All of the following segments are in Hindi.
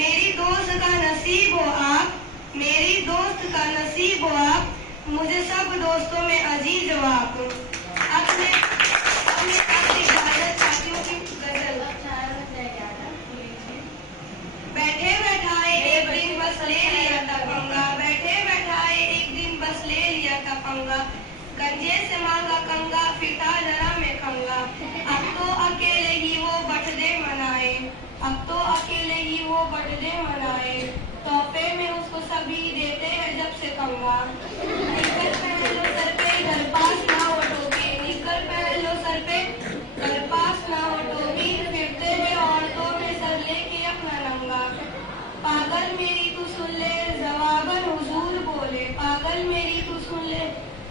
मेरी दोस्त का नसीब हो आप, मेरी दोस्त का नसीब हो आप, मुझे सब दोस्तों में अजीज हो आप। अपने साथियों की गजल। बैठे बैठाए एक दिन बस ले लिया था पंगा, बैठे बैठाए एक दिन बस ले लिया था पंगा, गंजे से मांगा कंगा फिर था जरा में खंगा। अब तो अकेले ही वो बर्थडे मनाए, अब तो अकेले ही वो बर्थडे मनाए, तोहफे में उसको सभी देते हैं जब से कंगा। निकर पहन लो सर पे घर पास ना हो टोपी, निकर पहन लो सर पे घर पास ना हो टोपी, फिरते हुए औरतों में सर लेके अपना नंगा। पागल मेरी तू सुन ले जवाबन हुजूर बोले, पागल मेरी तू सुन ले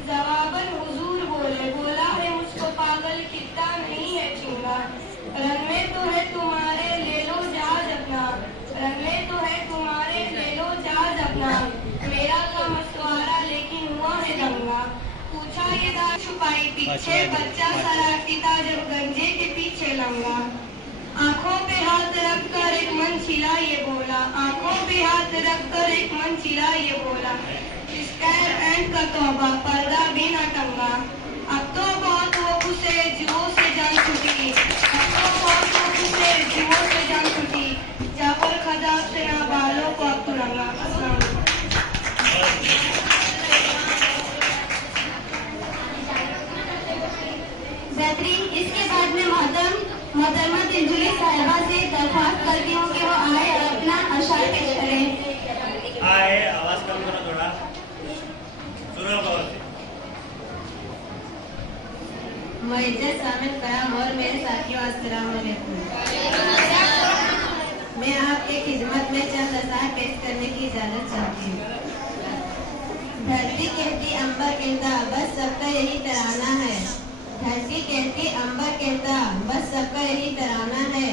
जवाबन हुजूर बोले, बोला है मुझको पागल कितना नहीं है चिंगा। रन में तो है तुम्हारे ले लो जहाज अपना, रन में तो है तुम्हारे ले लो जहाज अपना, मेरा था मशवरा लेकिन हुआ है दंगा। पूछा ये दार छुपाई पीछे बच्चा शरारती था जब गंजे के पीछे लंगा। आंखों पे हाथ रखकर एक मन छिला ये बोला, आंखों पे हाथ रखकर एक मन छिला ये बोला, स्कैर एंड का तौबा पर्दा भी न टंगा। अब तो बहुत वो उसे जुओं से जान छुटी, अब तो बहुत वो उसे जुओं से जान छुटी, जाफर खजाब से ना बालों को अब तुरंगा। बेहतरीन। इसके बाद में मोहतरमा तिलजुली साहिबा से दरख्वास्त करती हूँ कि वो आए और अपना अशार पेश करें। आए, आवाज कम करो थोड़ा, सुनो बहुत। मुअज़्ज़ज़ सामिन कराम और मेरे साथियों, अस्सलाम वालेकुम। मैं आपके खिदमत में चंद अशार पेश करने की इजाजत चाहती हूँ। धरती कहती अंबर कहता बस सबका यही तराना है, धरती कहती अंबर कहता बस सबका यही तराना है,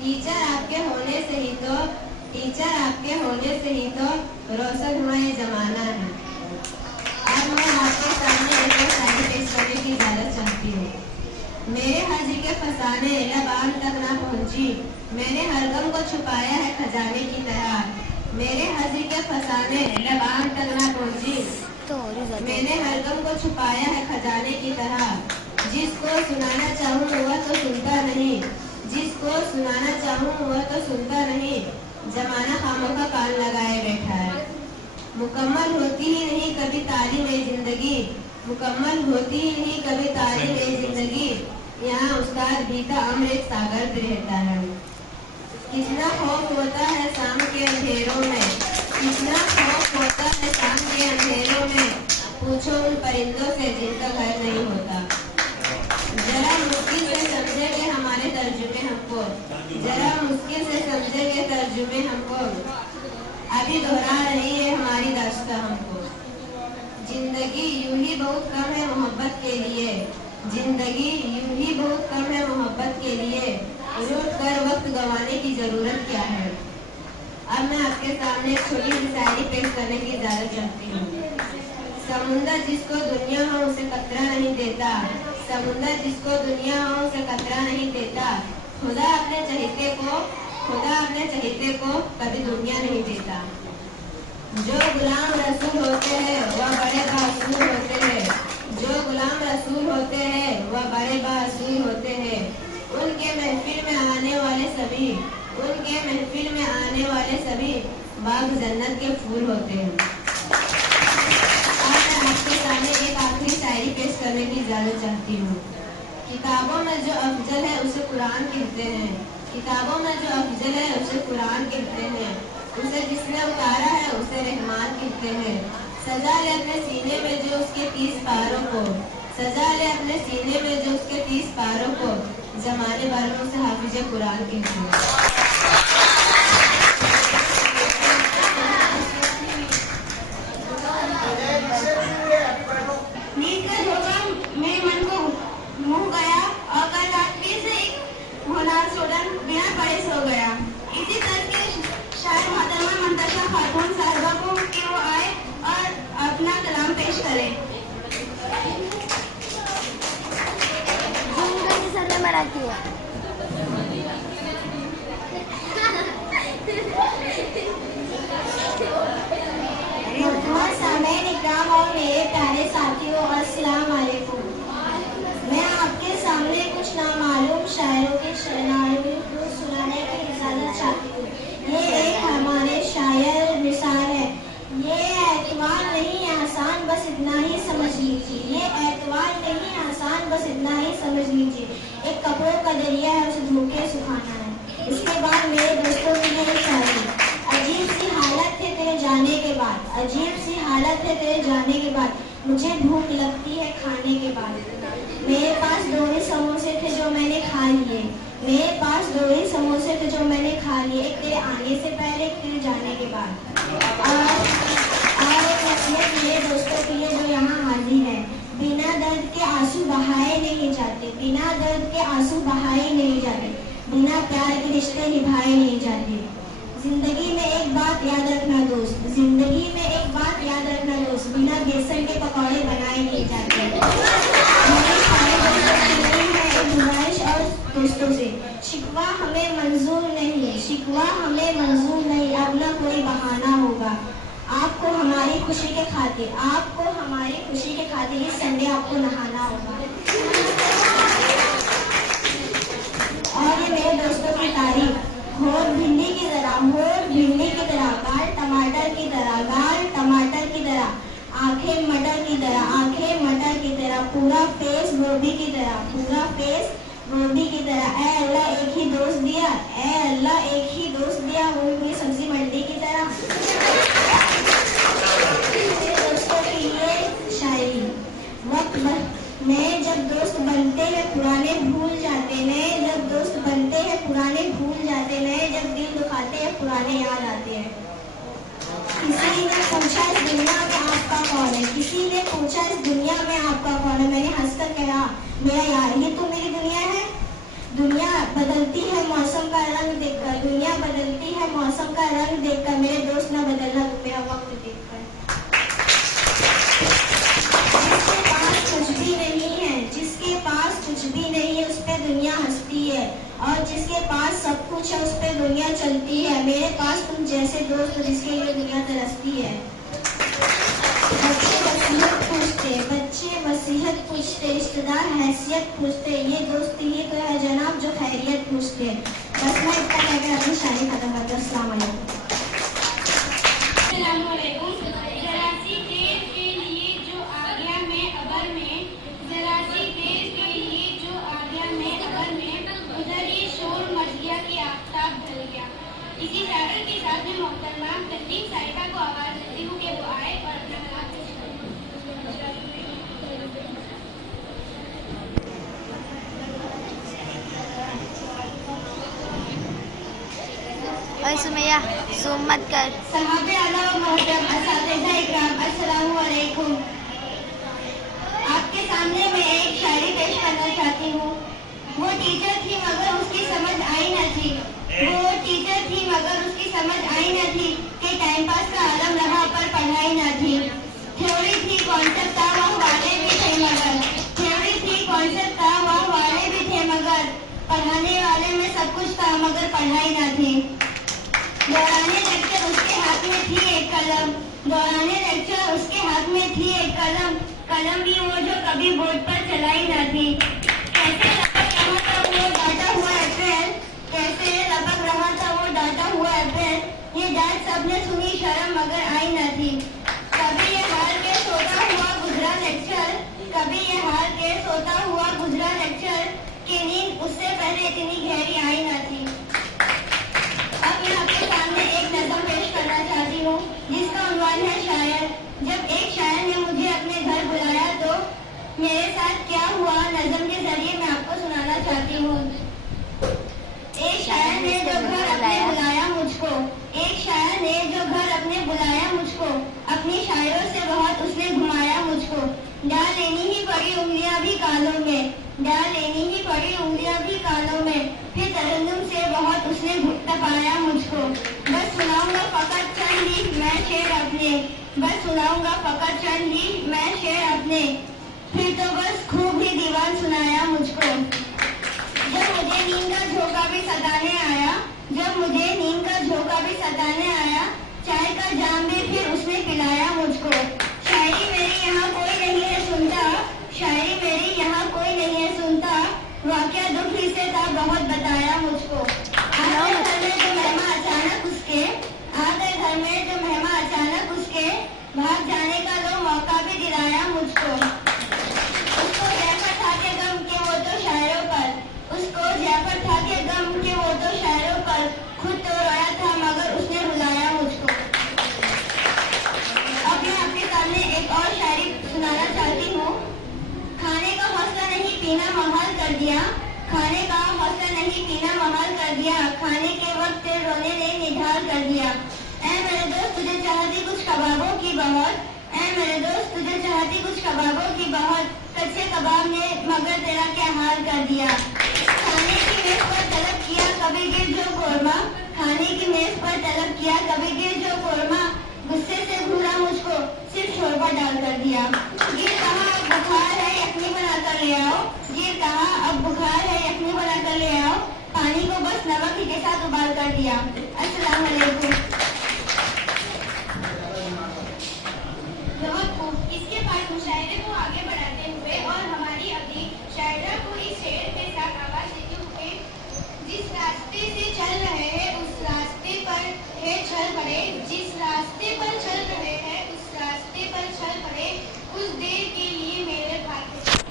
टीचर आपके होने से ही तो, टीचर आपके होने से ही तो रोशन हुआ ये जमाना है। अब मैं आपके सामने एक और शायरी पेश करने की इजाजत चाहती हूँ। मेरे हर्ज के फसाने लबान तक ना पहुँची, मैंने हर गम को छुपाया है खजाने की तरह, मेरे हर्ज के फसाने लबान तक ना पहुँची, मैंने हर गम को छुपाया है खजाने की तरह, जिसको सुनाना चाहूँ वह तो सुनता नहीं, जिसको सुनाना चाहूँ वह तो सुनता नहीं, जमाना खामों का कान लगाए बैठा है। मुकम्मल होती ही नहीं कभी तालीम ए जिंदगी, मुकम्मल होती ही नहीं कभी तालीम ए जिंदगी, यहाँ उस्ताद बीता अम्र एक सागर पे रहता है। कितना खौफ होता है शाम के अंधेरों में, कितना खौफ होता है शाम के अंधेरों में, पूछो उन परिंदों से जिनका घर नहीं होता। जरा मुश्किल से समझेंगे हमारे तर्जुमे हमको, जरा मुश्किल से समझेंगे तर्जुमे हमको, अभी दोहरा रही है हमारी दास्तां हमको। जिंदगी यूं ही बहुत कम है मोहब्बत के लिए, जिंदगी यूं ही बहुत कम है मोहब्बत के लिए, रुक कर वक्त गंवाने की जरूरत क्या है। अब मैं आपके सामने एक छोटी सी शायरी पेश करने की इजाजत चाहती हूँ। समुंदर जिसको दुनिया हो उसे कतरा नहीं देता, समुंदर जिसको दुनिया हो उसे कतरा नहीं देता, खुदा अपने चहेते को, खुदा अपने चहेते को कभी दुनिया नहीं देता। जो गुलाम रसूल होते हैं वह बड़े बासूल होते हैं, जो गुलाम रसूल होते हैं वह बड़े बासूल होते हैं, उनके महफिल में आने वाले सभी, उनके महफिल में आने वाले सभी बाग जन्नत के फूल होते हैं। आज मैं आपके सामने एक आखिरी शायरी पेश करने की इजाजत चाहती हूँ। किताबों में जो अफजल है उसे कुरान कहते हैं, किताबों में जो अफजल है उसे कुरान कहते हैं, उसे जिसने उतारा है उसे रहमान कहते हैं। सजा ले अपने सीने में जो उसके 30 पारों को, सजा ले अपने सीने में जो उसके 30 पारों को, जमाने वालों उसे हाफिज कुरान कहते हैं। नींद का धोखा मेरे मन को मुँह गया और कल रात फिर से एक होनहार स्टूडेंट बिना पढ़े सो गया। इसी तरह के शायद मोहतरमा मुंतशा खातून साहिबा को कि वो आए और अपना कलाम पेश करें। सर ने मना किया। शायरों के शनारे को सुनाने की इजाज़त चाहती हूँ। ये एक हमारे शायर मिसाल है। ये एतवार नहीं आसान, बस इतना ही समझ लीजिए। ये एतवार नहीं आसान, बस इतना ही समझ लीजिए। एक कपड़ों का दरिया है, उसे धो के सुखाना है। इसके बाद मेरे दोस्तों के लिए शायरी। अजीब सी हालत है तेरे जाने के बाद, अजीब सी हालत है तेरे जाने के बाद, मुझे भूख लगती है खाने के बाद। मेरे पास 2 ही समोसे थे जो मैंने खा लिए, मेरे पास 2 ही समोसे थे जो मैंने खा लिए, एक तेरे आने से पहले, एक तेरे जाने के बाद। और एक नसीहत मेरे दोस्तों के लिए जो यहाँ हाजिर है। बिना दर्द के आंसू बहाए नहीं जाते, बिना दर्द के आंसू बहाए नहीं जाते, बिना प्यार के रिश्ते निभाए नहीं जाते। जिंदगी में एक बात याद रखना दोस्त, जिंदगी में एक बात याद रखना दोस्त, बिना बेसन के पकौड़े बनाए नहीं जाते। मेरे सारे दोस्तों के लिए है एक गुजारिश और दोस्तों से, शिकवा हमें मंजूर नहीं है, शिकवा हमें मंजूर नहीं, अब ना कोई बहाना होगा। आपको हमारी खुशी के खातिर, आपको हमारी खुशी के खातिर इस संडे आपको नहाना होगा। और ये मेरे दोस्तों की तारीफ, होर भिंडी की तरह, होर भिंडी की तरह, गाल टमाटर की तरह, गाल टमाटर की तरह, आंखें मटर की तरह, आंखें मटर की तरह, पूरा फेस गोभी की तरह, पूरा फेस गोभी की तरह। ऐ अल्लाह एक ही दोस्त दिया, ऐ अल्लाह एक ही दोस्त दिया, वो भी सब्जी मंडी की तरह। दोस्तों के लिए शायरी। वक्त नए जब दोस्त बनते हैं पुराने भूल जाते, नए जब दोस्त बनते हैं पुराने भूल जाते, नए जब दिल दुखाते हैं पुराने याद आते हैं। किसी ने पूछा इस दुनिया में आपका कौन है, किसी ने पूछा इस दुनिया में आपका कौन है, मैंने हंसकर कहा मेरा यार ये तो मेरी दुनिया है। दुनिया बदलती है मौसम का रंग देखकर, दुनिया बदलती है मौसम का रंग देखकर, मेरे दोस्त ना बदलना तुम मेरा वक्त देखकर। जिसके पास कुछ भी नहीं है, जिसके पास कुछ भी नहीं है, उस पे दुनिया हंसती है, और जिसके पास सब कुछ है उस पे दुनिया चलती है। मेरे पास तुम जैसे दोस्त जिसके लिए दुनिया तरसती है। बच्चे वसीयत पूछते, बच्चे वसीयत पूछते, रिश्तेदार हैसियत पूछते, ये दोस्ती ही तो है जनाब जो खैरियत पूछते। बस मैं इतना कहकर अपनी शायरी खत्म करती हूं। अस्सलाम वालेकुम। जरा सी देर के लिए जो आ गया मैं अबर में, जरा सी देर के लिए जो आ गया मैं अबर में, उधर ये शोर मच गया कि आफताब ढल गया। इसी शायर के साथ में मोहतरमा तस्लीम साहिबा को आवाज देती हूँ कि वो आए और अपना कलाम पेश करें। और सुमैया ज़ूम मत कर। सहाबे आला व मोहतरम असातिज़ा इकराम, अस्सलामु अलैकुम। आपके सामने मैं एक शायरी पेश करना चाहती हूँ। वो टीचर थी मगर उसकी समझ आई न थी, वो टीचर थी मगर उसकी समझ आई न थी, कि टाइम पास का आलम रहा पर पढ़ाई न थी। थ्योरी थी कॉन्सेप्ट था वह वाले भी थे मगर, थ्योरी थी कॉन्सेप्ट था वह वाले भी थे मगर, पढ़ाने वाले में सब कुछ था मगर पढ़ाई न थी। दौराने लेक्चर उसके हाथ में थी एक कलम, दौराने लेक्चर उसके हाथ में थी एक कलम, कलम भी वो जो कभी बोर्ड पर चलाई न थी। कैसे लपक रहा था वो डांटा हुआ अप्रैल, कैसे लपक रहा था वो डांटा हुआ अप्रैल, ये डांट सबने सुनी शर्म मगर आई न थी। कभी ये हार के सोता हुआ गुजरा लेक्चर, कभी ये हार के सोता हुआ गुजरा लेक्चर, कि नींद उससे पहले इतनी गहरी आई न थी। अब मैं आपके सामने एक नज़म पेश करना चाहती हूँ जिसका उन्वान है शायर। जब एक शायर ने मुझे अपने घर बुलाया तो मेरे साथ क्या हुआ नज़म के जरिए मैं आपको सुनाना चाहती हूँ। एक शायर ने जो घर अपने बुलाया मुझको, एक शायर ने जो घर अपने बुलाया मुझको, अपनी शायरों से बहुत उसने घुमाया मुझको। डाल लेनी ही पड़ी उंगलियां भी कानों में, डाल लेनी ही पड़ी उंगलियां भी कानों में, फिर तरन्नुम से बहुत उसने तपाया मुझको। बस सुनाऊंगा फकत चंद ही मैं शेर अपने, बस सुनाऊंगा फकत चंद ही मैं शेर अपने, फिर तो बस खूब ही दीवान सुनाया मुझको। जब मुझे नींद का झोंका भी सताने आया, जब मुझे नींद का झोंका भी सताने आया, चाय का जाम भी फिर उसने पिलाया मुझको। शायरी मेरी यहाँ कोई नहीं है सुनता, शायरी मेरी यहाँ कोई नहीं है सुनता, वाक़या दुख ही से था था बहुत बताया मुझको। आ गए घर में जो मेहमान अचानक उसके भाग जाने का लो मौका भी दिलाया मुझको। उसको जैफर था के गम के वो तो शायरों पर खुद तो रोया था मगर उसने रुलाया मुझको। अब मैं आपके सामने एक और शायरी सुनाना चाहती हूँ। खाने का हौसला नहीं पीना महल कर दिया, खाने का हौसला नहीं पीना महल कर दिया, खाने के वक्त रोने ने निढाल कर दिया। ऐ मेरे दोस्त तुझे चाहती कुछ कबाबों की बहुत, ऐ मेरे दोस्त तुझे चाहती कुछ कबाबों की बहुत, कच्चे कबाब ने मगर तेरा क्या हाल कर दिया। खाने की मेज पर तलब किया कभी गिर जो कोरमा, खाने की मेज पर तलब किया कभी गिर जो कोरमा, गुस्से से घूरा मुझको सिर्फ शोरबा डाल कर दिया। गिर कहा अब बुखार है यखनी बना कर ले आओ, गिर कहा अब बुखार है यखनी बना कर ले आओ, पानी को बस नमक ही के साथ उबाल कर दिया। अस्सलाम वालेकुम। बहुत खूब। इसके बाद मुशायरे को आगे बढ़ाते हुए और हमारी अगली शायरा को इस शेर के साथ आवाज देते हुए, जिस रास्ते से चल रहे हैं उस रास्ते पर है चल पड़े, जिस रास्ते पर चल रहे हैं उस रास्ते पर चल पड़े, कुछ देर के लिए मेरे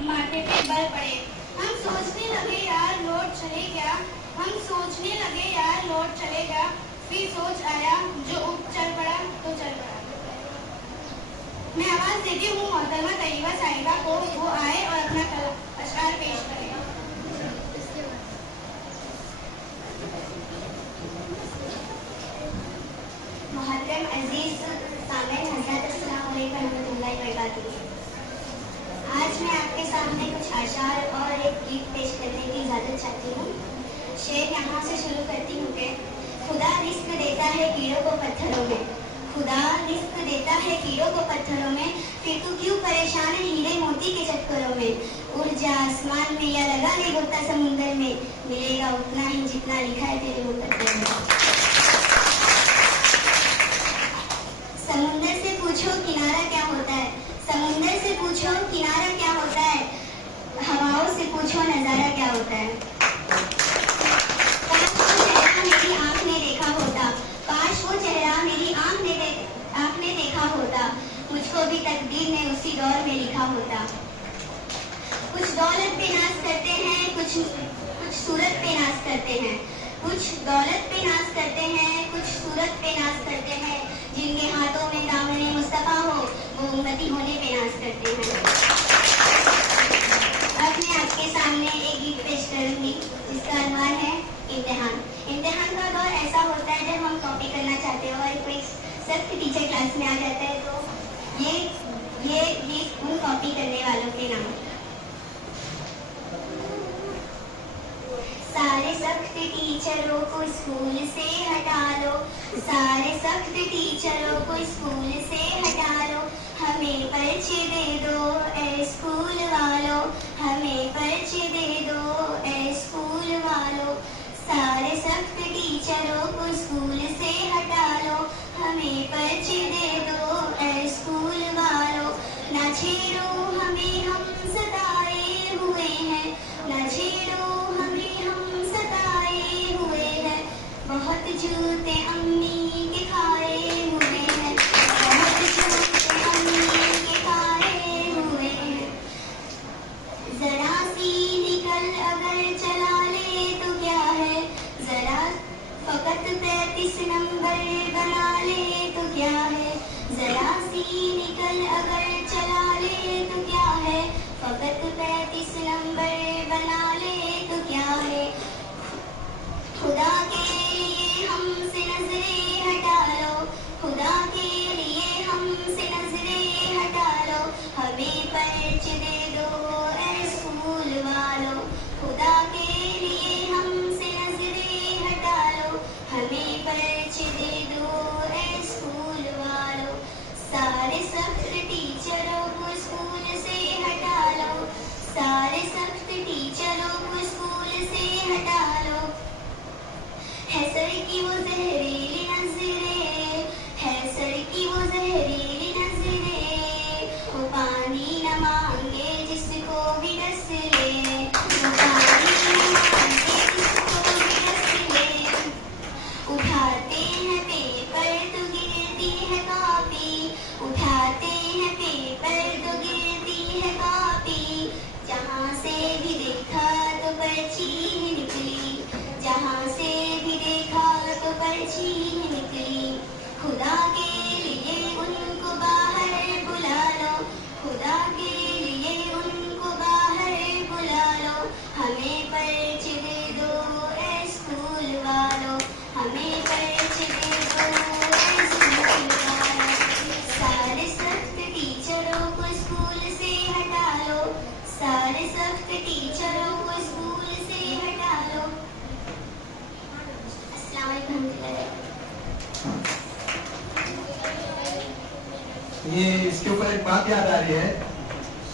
माथे पे बल पड़े। हम सोचने लगे यार लौट चले क्या, हम सोचने लगे यार लौट चलेगा, फिर सोच आया जो उठ चल पड़ा तो चल पड़ा। मैं आवाज देती हूँ मोहतरमा तैयबा साहिबा को, वो आए और अपना अशआर पेश करें। मोहतरम अजीज सामईन हज़रात, अस्सलाम वालेकुम रहमतुल्लाहि व बरकातुहू। आज मैं आपके सामने कुछ अशआर और एक गीत पेश करने की इजाज़त चाहती हूँ। शेर यहाँ से शुरू करती हूँ कि खुदा रिस्क देता है कीड़ों को पत्थरों में, खुदा रिस्क देता है कीड़ों को पत्थरों में, फिर तू क्यों परेशान है हीरे मोती के चक्करों में। उड़ जा आसमान में या लगा ले गोता समुंदर में, मिलेगा उतना ही जितना लिखा है तेरे मुकद्दर में। समुंदर से पूछो किनारा क्या होता है, समुंदर से पूछो किनारा क्या होता है, हवाओं से पूछो नजारा क्या होता है। काश वो चेहरा मेरी आंख ने देखा होता, काश वो चेहरा मेरी आंख ने देखा होता, मुझको भी तकदीर ने उसी दौर में लिखा होता। कुछ दौलत पे नाज करते हैं, कुछ सूरत पे नाज करते हैं, कुछ दौलत पे नाज करते हैं, कुछ सूरत पे नाज करते हैं, जिनके हाथों में दामने मुस्तफा हो वो उम्मती होने पे नाज करते हैं। अब मैं आपके सामने एक गीत पेश करूंगी जिसका अनवान है इम्तिहान। इम्तिहान का दौर ऐसा होता है जब हम कॉपी करना चाहते हो और कोई सख्त टीचर क्लास में आ जाता है, तो ये गीत उन कॉपी करने वालों के नाम। सारे सख्त टीचरों को स्कूल से हटा लो, सारे सख्त टीचरों को स्कूल से हटा लो, हमें पर्चे दे दो ए स्कूल वालों, हमें पर्चे दे दो ए स्कूल वालों। सारे सख्त टीचरों को स्कूल से हटा लो, हमें पर्चे दे दो ए स्कूल वालों। ना छेड़ो हमें हम सताए हुए हैं, ना छेड़ो हमें हम सताए हुए हैं, बहुत जूते अम्मी के खाए हुए हैं, बहुत जूते अम्मी के खाए हुए हैं। जरा सी निकल अगर चला ले तो क्या है, जरा फकत 35 नंबर बना ले तो क्या है, जरा सी निकल अगर चला ले तो क्या है, फकत 35 नंबर बना ले तो क्या है। खुदा के लिए हमसे नजरें हटा लो, खुदा के लिए हमसे नजरें हटा लो, हमें पर्चे दे दो ए स्कूल वालों। खुदा के लिए हमसे नजरें हटा लो, हमें पर्चे दे दो ए स्कूल वालों। सारे सख्त टीचरों को स्कूल से हटा लो, सारे सख्त टीचरों को स्कूल से हटा लो। है सर की वो जहरीली ये इसके ऊपर एक बात याद आ रही है,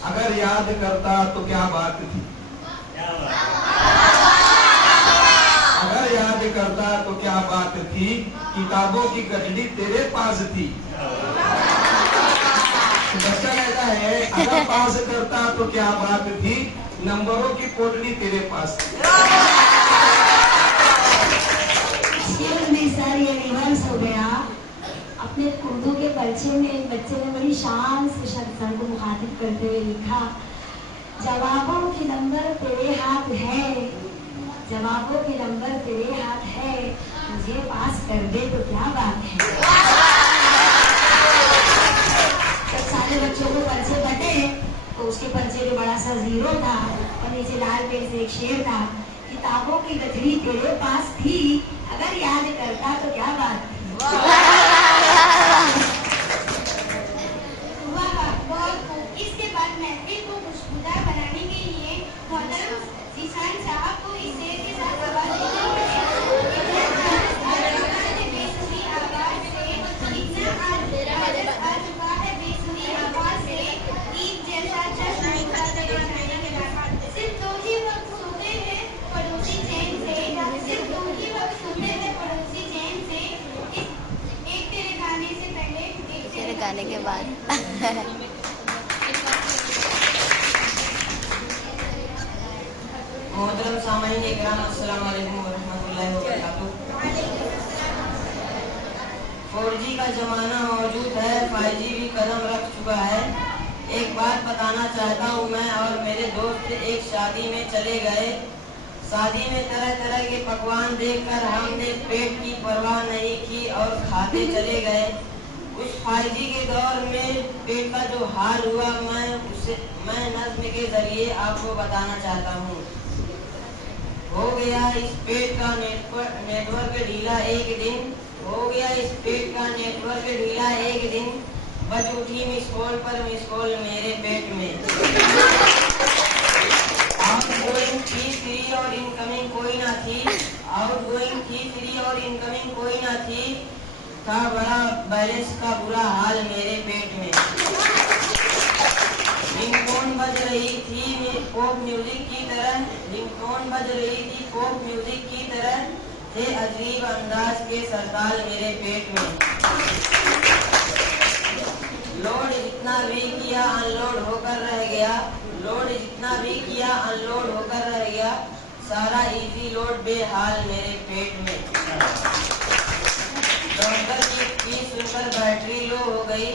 अगर याद करता तो क्या बात थी, क्या बात? अगर याद करता तो क्या बात थी, किताबों की गठड़ी तेरे पास थी। तो बच्चा कहता है अगर पास करता तो क्या बात थी, नंबरों की पोटली तेरे पास थी। सर ये रिवर्स हो गया। अपने उर्दू के परिचय में एक बच्चे ने बड़ी शान से सर को मुखातिब करते हुए लिखा, जवाबों के नंबर तेरे हाथ है, जवाबों के नंबर तेरे हाथ है, मुझे पास कर दे तो क्या बात है। जब सारे बच्चों को परिचय बटे तो उसके परिचय में बड़ा सा जीरो था और नीचे लाल पेन से एक शेर था, किताबों की गठड़ी तेरे पास थी, अगर याद करता तो क्या बात थी। वाह, बहुत खूब। इसके बाद महफिल को खुशबूदार बनाने के लिए मोहतरम जीशान साहब को इस शेर के साथ आवाज बेसुरी आवाज से, इतना आवाज आ चुका है बेसुरी आवाज से, ईद जैसा जश्न होता तेरे जाने के बाद। सिर्फ दो ही वक्त सोते हैं पड़ोसी चैन से, सिर्फ दो ही वक्त सोते हैं पड़ोसी चैन से, एक तेरे गाने से पहले एक तेरे गाने के बाद। मोहतरम सामाईन इकराम, अस्सलाम वालेकुम वरहमतुल्लाहि वबरकातुहू। 4G का जमाना मौजूद है, 5G भी कदम रख चुका है। एक बात बताना चाहता हूँ, मैं और मेरे दोस्त एक शादी में चले गए। शादी में तरह तरह के पकवान देखकर हमने पेट की परवाह नहीं की और खाते चले गए। उस 5G के दौर में पेट का जो हाल हुआ मैं नज्म के जरिए आपको बताना चाहता हूँ। हो गया इस पेट का नेटवर्क ढीला एक दिन, हो गया इस पेट का नेटवर्क ढीला एक दिन, बज उठी मिस कॉल पर मिस कॉल मेरे पेट में। आउटगोइंग थी फ्री और इनकमिंग कोई ना थी, आउटगोइंग थी फ्री और इनकमिंग कोई ना थी, था बड़ा बैलेंस का बुरा हाल मेरे पेट में। रिंगटोन बज रही थी पॉप म्यूजिक की तरह, रिंगटोन बज रही थी पॉप म्यूजिक की तरह, थे अजीब अंदाज के सरताल मेरे पेट में। लोड जितना भी किया अनलोड होकर रह गया, लोड जितना भी किया अनलोड होकर रह गया, सारा इजी लोड बेहाल मेरे पेट में। डॉक्टर की फीस सुनकर बैटरी लो हो गई,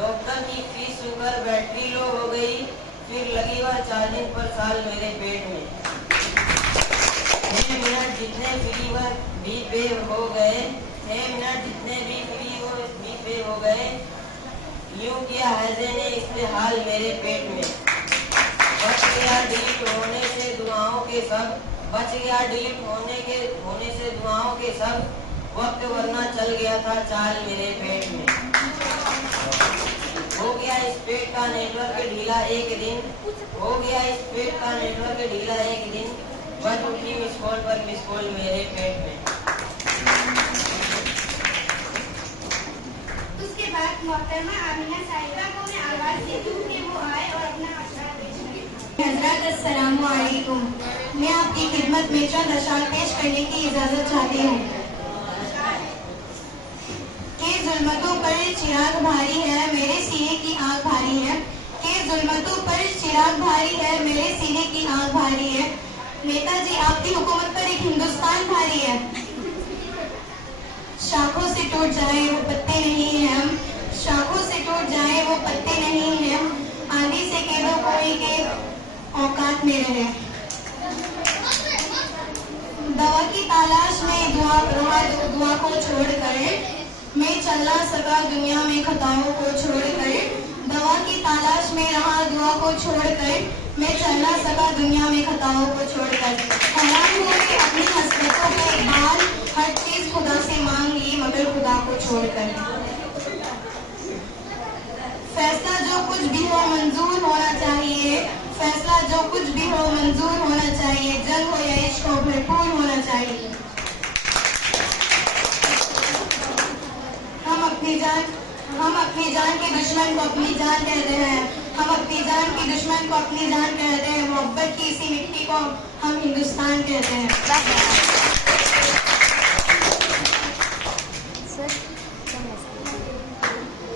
डॉक्टर की फीस सुनकर बैटरी लो हो गई, फिर लगी वह चार्जिंग पर साल मेरे पेट में। 6 मिनट जितने फ्री वह भी पे हो गए, 6 मिनट जितने भी फ्री वो भी पे हो गए, यूं किया हैजे ने इस्तेहाल मेरे पेट में। बच गया डिलीट होने से दुआओं के सब, बच गया डिलीट होने से दुआओं के सब, वक्त वरना चल गया था चाल मेरे पेट में। हो गया इस पेट का नेटवर्क ढीला एक दिन, हो गया इस पेट का नेटवर्क ढीला एक दिन, बज उठी मिस कॉल पर मिस कॉल मेरे पेट में। उसके बाद मोहतरमा आमिना साहिबा को मैं आवाज देती हूँ कि वो आए और अपना अशआर पेश करें। हज़रात अस्सलामु अलैकुम। मैं आपकी खिदमत में चंद अशआर पेश करने की इजाजत चाहती हूँ। के जुल्मतों पर चिराग भारी है, मेरे सीने की आग भारी है, के जुल्मतों पर चिराग भारी है, मेरे सीने की आग भारी है, नेताजी आपकी हुकूमत पर एक हिंदुस्तान भारी है। शाखों से टूट जाए वो पत्ते नहीं है हम, शाखों से टूट जाए वो पत्ते नहीं है हम, आंधी से कह दो कोई के औकात में रहे। दवा की तलाश में दुआ को छोड़कर मैं चल ना सका दुनिया में खताओं को छोड़कर, दवा की तलाश में रहा दुआ को छोड़कर, मैं चल ना सका दुनिया में खताओं को छोड़कर। हैरान हुए अपनी हसरतों के इकबाल, हर चीज खुदा से मांग ली मगर खुदा को छोड़कर। फैसला जो कुछ भी हो मंजूर होना चाहिए, फैसला जो कुछ भी हो मंजूर होना चाहिए, जंग हो या इश्क हो भरपूर होना चाहिए। हम अपनी जान के दुश्मन को अपनी जान कहते हैं। हम अपनी जान की दुश्मन को अपनी जान कहते हैं। मोहब्बत की इसी मिट्टी को हम हिंदुस्तान कहते हैं।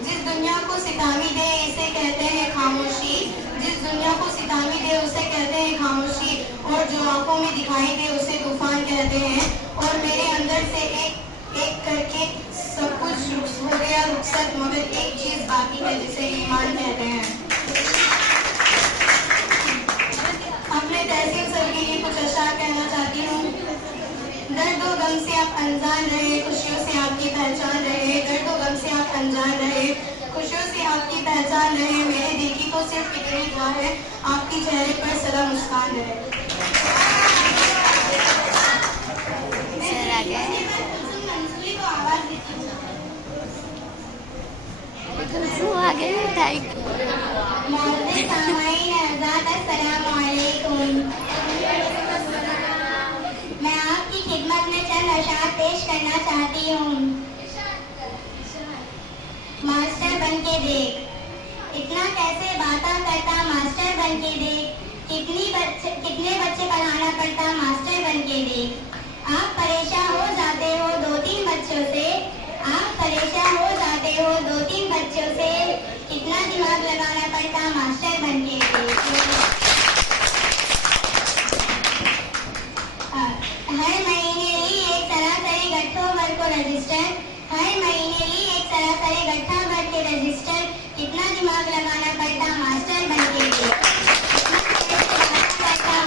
जिस दुनिया को सितामी दे इसे कहते हैं खामोशी। जिस दुनिया को सितामी दे उसे कहते हैं खामोशी। और जो आंखों में दिखाई दे उसे तूफान कहते हैं। और मेरे अंदर से एक एक करके सब कुछ हो गया रुखसत, मगर एक चीज बाकी है जिसे ईमान कहते हैं। अपने तहसील सर के लिए कुछ अशआर कहना चाहती हूँ। दर्द व गम से आप अनजान रहे, खुशियों से आपकी पहचान रहे। दर्द व गम से आप अनजान रहे, खुशियों से आपकी पहचान रहे। मेरे दिल की तो सिर्फ इतनी दुआ है, आपके चेहरे पर सदा मुस्कान रहे। मैं आपकी खिदमत में चंद अशआर पेश करना चाहती हूँ। मास्टर बनके देख, इतना कैसे बातें करता मास्टर बनके देख। कितने बच्चे पढ़ाना पड़ता मास्टर बनके देख। आप परेशान हो जाते हो 2-3 बच्चों से। आप परेशान हो जाते हो 2-3 बच्चों से। कितना दिमाग लगाना पड़ता मास्टर बनके देख। हर महीने ली एक सरासरी गट्ठों भर को रजिस्टर। हर महीने ली एक सरासरी गट्ठा भर के रजिस्टर। कितना दिमाग लगाना पड़ता मास्टर बनके देख।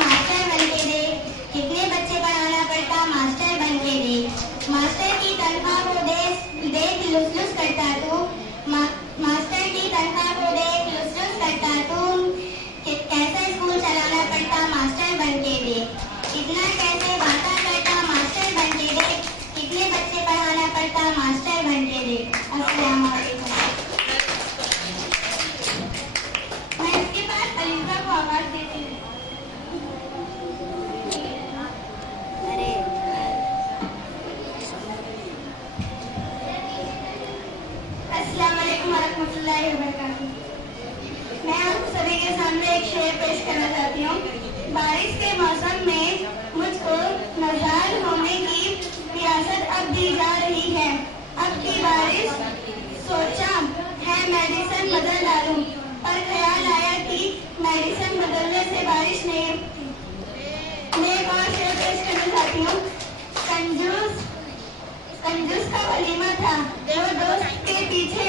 मास्टर बनके देख। कितने बच्चे पढ़ाना पड़ता मास्टर बनके देख। मास्टर की तनख्वाह को देख लुस करता तू। मास्टर की तनख्वाह को देख लुस करता तू। कैसे स्कूल चलाना पड़ता मास्टर बनके देख। कितना कैसे बातें करता मास्टर बनके देख। कितने बच्चे पढ़ाना पड़ता मास्टर बनके देख। अस्सलाम वालेकुम। मैं इसके बाद अलीजा को आवाज देती हूँ। अस्सलाम वालेकुम वरहमतुल्लाहि वबरकातुहू। मैं आप सभी के सामने एक शेर पेश करना चाहती हूँ। बारिश के मौसम में मुझको नज़ार होने की रियासत अब दी जा रही है। अब की बारिश सोचा है मेडिसिन बदल डालूं, पर ख्याल आया कि मेडिसिन बदलने से बारिश नहीं रुकती। मैं एक और शेर पेश करना चाहती हूँ। कंजूस का वलीमा था, वो दोस्त के पीछे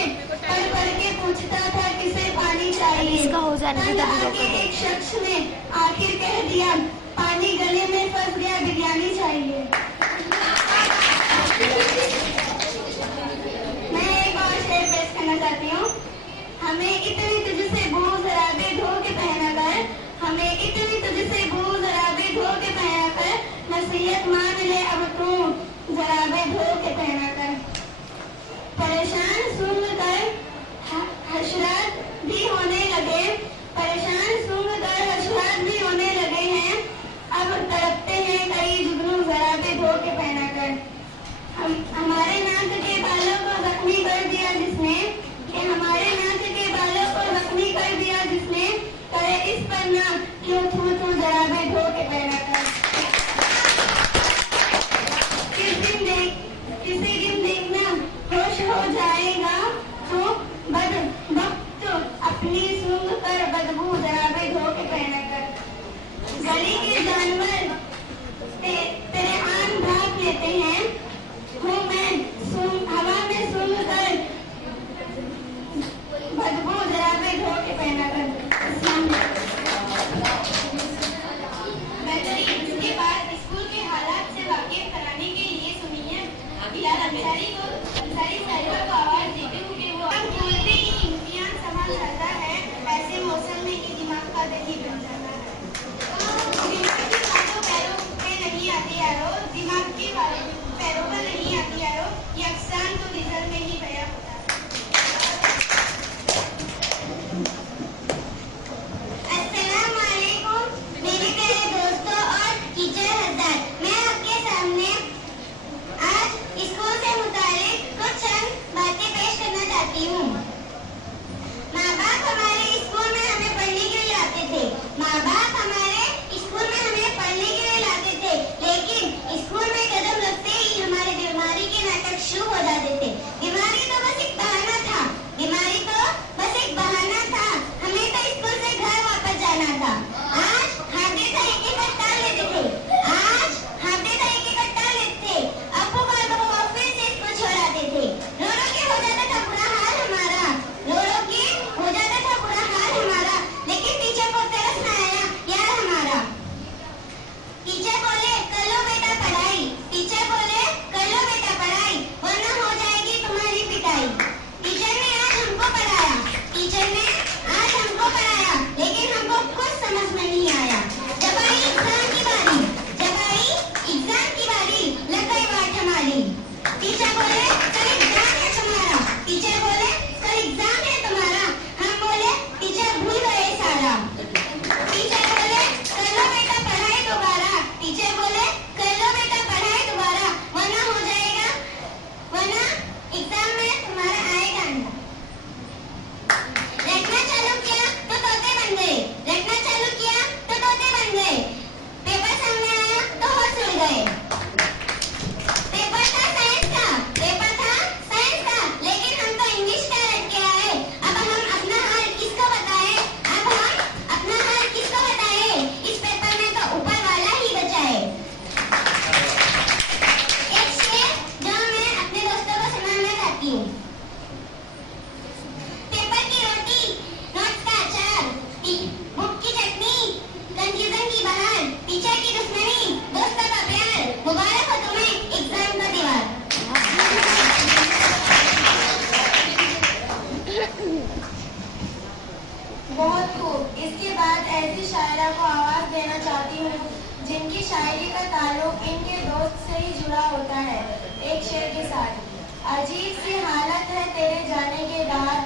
पढ़ के पूछता था किसे पानी चाहिए। एक शख्स ने आखिर कह दिया पानी गले में फंस गया, बिरयानी चाहिए। मैं एक और शेर पेश करना चाहती हूँ। हमें इतनी तुझसे बू जराबे धो के पहना कर। हमें इतनी तुझसे बू जराबे धो के पहना कर। नसीहत मान ले अब तू जराबे धो के पहना कर। परेशान सुन कर हशरात भी होने लगे। परेशान सुन कर हशरात भी होने लगे हैं। अब तड़पते हैं कई जुगनू जराबे धो के पहना कर। हमारे नाक के बालों को जख्मी कर दिया जिसने। हमारे नाक के बालों को जख्मी कर दिया जिसने। करे इस पर ना क्यों थू जराबे धो के पहना कर। किसी दिन देखना होश हो जाएगा तो वक्त अपनी सूंघ कर बदबू जराबे धो के पहना कर। गली के जानवर तेरे आन भाग लेते हैं। हूँ मैं हवा में सूंघ कर बदबू जराबे धो के पहना कर। इसके बाद स्कूल के हालात से वाकिफ कराने के लिए सुनिए बिलाल अंसारी साहिबा को आवाज देते हुए कि वो बोलते ही इम्तिहान संभाल जाता है। ऐसे मौसम में ये दिमाग का दही बन जाता है। जिनकी शायरी का ताल्लुक इनके दोस्त से ही जुड़ा होता है। एक शेर के साथ। अजीब सी हालत है तेरे जाने के बाद,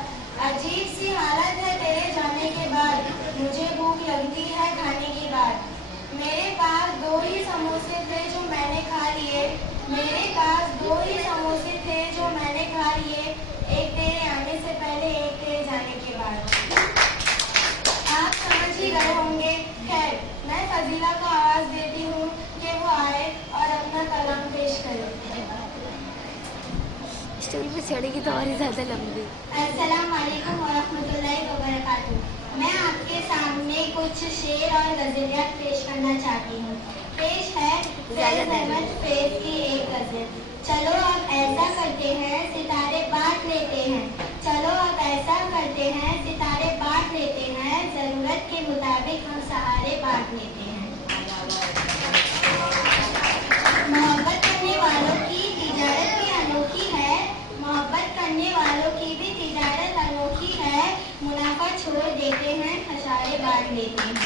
अजीब सी हालत है तेरे जाने के बाद, मुझे भूख लगती है खाने के बाद। मेरे पास 2 ही समोसे थे जो मैंने खा लिए, मेरे पास 2 ही समोसे थे जो मैंने खा लिए, एक तेरे आने से पहले एक तेरे जाने के बाद। आप समझ ही गए होंगे। खैर, मैं फजीला को आवाज देती हूँ कि वो आए और अपना कलाम पेश करे। स्टोरी पे चढ़ेगी तो और ही ज्यादा लंबी। अस्सलाम वालेकुम वरहमतुल्लाहि वबरकातुहू। मैं आपके सामने कुछ शेर और गज़लियात पेश करना चाहती हूँ। पेश है फैज़ अहमद फैज़ की एक गज़ल। चलो अब ऐसा करते हैं सितारे बांट लेते हैं, चलो अब ऐसा करते हैं सितारे बांट लेते हैं, जरूरत के मुताबिक हम सहारे बांट लेते हैं। मोहब्बत करने वालों की तिजारत भी अनोखी है, मोहब्बत करने वालों की भी तिजारत अनोखी है, मुनाफा छोड़ देते हैं खसारे बांट लेते हैं।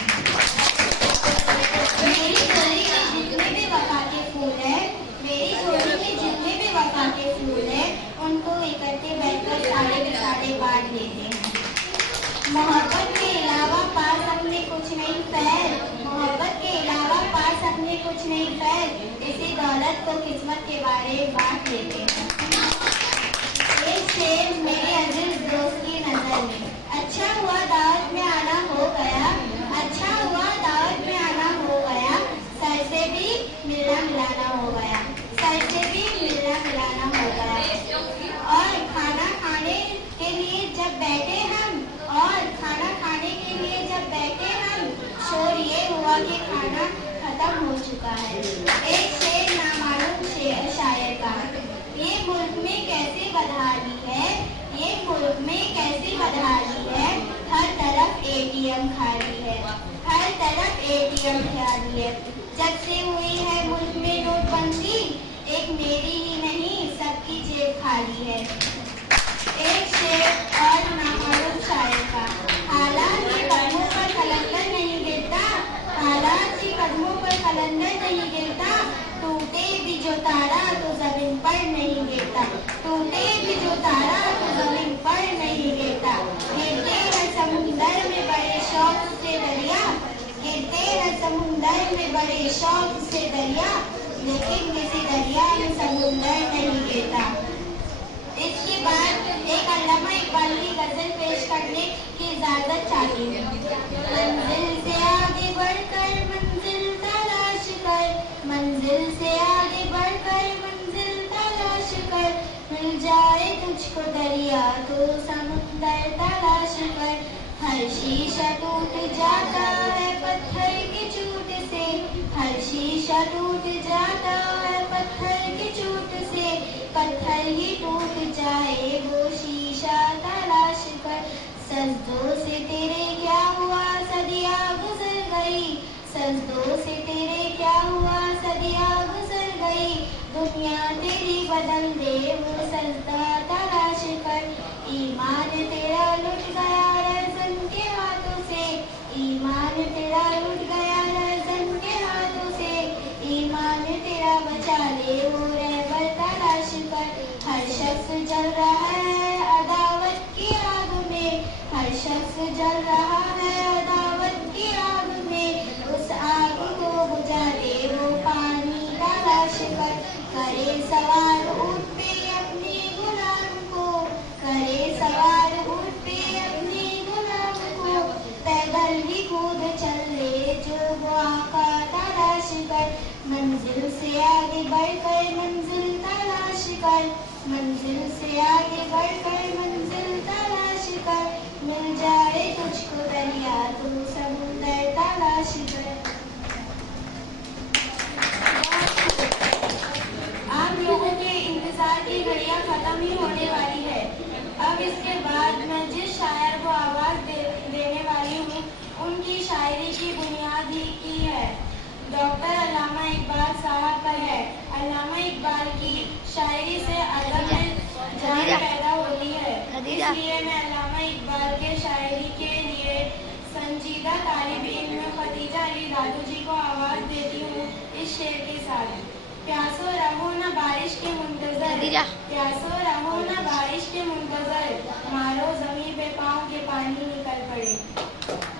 मेरी झोली में जितने भी वफा के फूल है, मेरी झोली में जितने भी वफा के फूल है, उनको इकट्ठे बैठकर सारे के सारे बांट लेते हैं। मोहब्बत के अलावा पास अपने कुछ नहीं फैल, मोहब्बत के अलावा पास अपने कुछ नहीं फैल, इसी दौलत को किस्मत के बारे बांट लेते हैं। एक शेर मेरे अजीज दोस्त की नजर में। अच्छा हुआ दावत में आना हो गया, अच्छा हुआ दावत में आना हो गया, सर से भी मिलना मिलाना हो गया, सर से भी मिलना मिलाना हो गया। और खाना खाने के लिए जब बैठे हम, और खाना खाने के लिए जब बैठे हम, शोर ये हुआ कि खाना खत्म हो चुका है। एक शेर नामालूम शायर का। ये मुल्क में कैसी बदहाली है, ये मुल्क में कैसी बदहाली है, हर तरफ ATM खाली है, हर तरफ ATM खाली है। जब से हुई है मुल्क में नोटबंदी, एक मेरी ही नहीं सबकी जेब खाली है। एक शेर और नामालूम शायर का। हालात के कदमों पर कलंदर नहीं गिरता, हालात के कदमों पर कलंदर नहीं गिरता, टूटे भी जो तारा तो जमीन पर नहीं गिरता, टूटे भी जो तारा तो जमीन पर नहीं गिरता। गिरते हैं समुंदर में बड़े शौक से दरिया, गिरते हैं समुंदर में बड़े शौक से दरिया, लेकिन किसी दरिया में समुंदर नहीं गिरता। इसके बाद एक अल्लामा इकबाल की गजल पेश करने की इजाजत चाहती हूँ। मंजिल से आगे बढ़कर मंजिल तलाश कर, मंजिल से आगे बढ़कर मंजिल तलाश कर, मिल जाए तुझको दरिया तो समुंदर तलाश कर। हर शीशा टूट जाता है पत्थर की चोट से, हर शीशा टूट जाता है पत्थर की चोट से, पत्थर ही टूट जाए वो शीशा तलाश कर। सजदों से तेरे क्या हुआ सदियाँ गुजर गई, सजदों से तेरे क्या हुआ सदियाँ गुजर गई, दुनिया तेरी बदल दे वो सजदा तलाश कर। ईमान तेरा लुट गया रज़न के हाथों से, ईमान तेरा लुट गया रज़न के हाथों से, ईमान तेरा बचा ले वो रहबर तलाश कर। हर शख्स जल रहा है अदावत की आग में, हर शख्स जल रहा है अदावत की आग में, उस आग को बुझा दे वो पानी तलाश कर। करे सवार ऊँट पे अपने गुलाम को, करे सवार ऊँट पे अपने गुलाम को, पैदल ही कूद चल ले जो वो आका तलाश कर। मंजिल से आगे बढ़कर मंजिल तलाश कर, मंजिल से आगे बढ़कर मंजिल तलाश कर, मिल जाए तुझको दरिया तो समुंदर तलाश कर। आप लोगों के इंतजार की घड़ियां खत्म ही होने वाली है। अब इसके बाद मैं जिस शायर को आवाज देने वाली हूँ, उनकी शायरी की बुनियाद ही की है डॉक्टर अल्लामा इकबाल साहब पर है। अल्लामा इकबाल की शायरी से अदब में जान पैदा होती है, इसलिए मैं अल्लामा इकबाल के शायरी के लिए संजीदा तालिब इल्म खदीजा अली दादू जी को आवाज देती हूँ। बारिश के मुंतजर, दीजा। प्यासो रहो ना बारिश के मुंतजर, मारो जमीन पे पाँव के पानी निकल पड़े।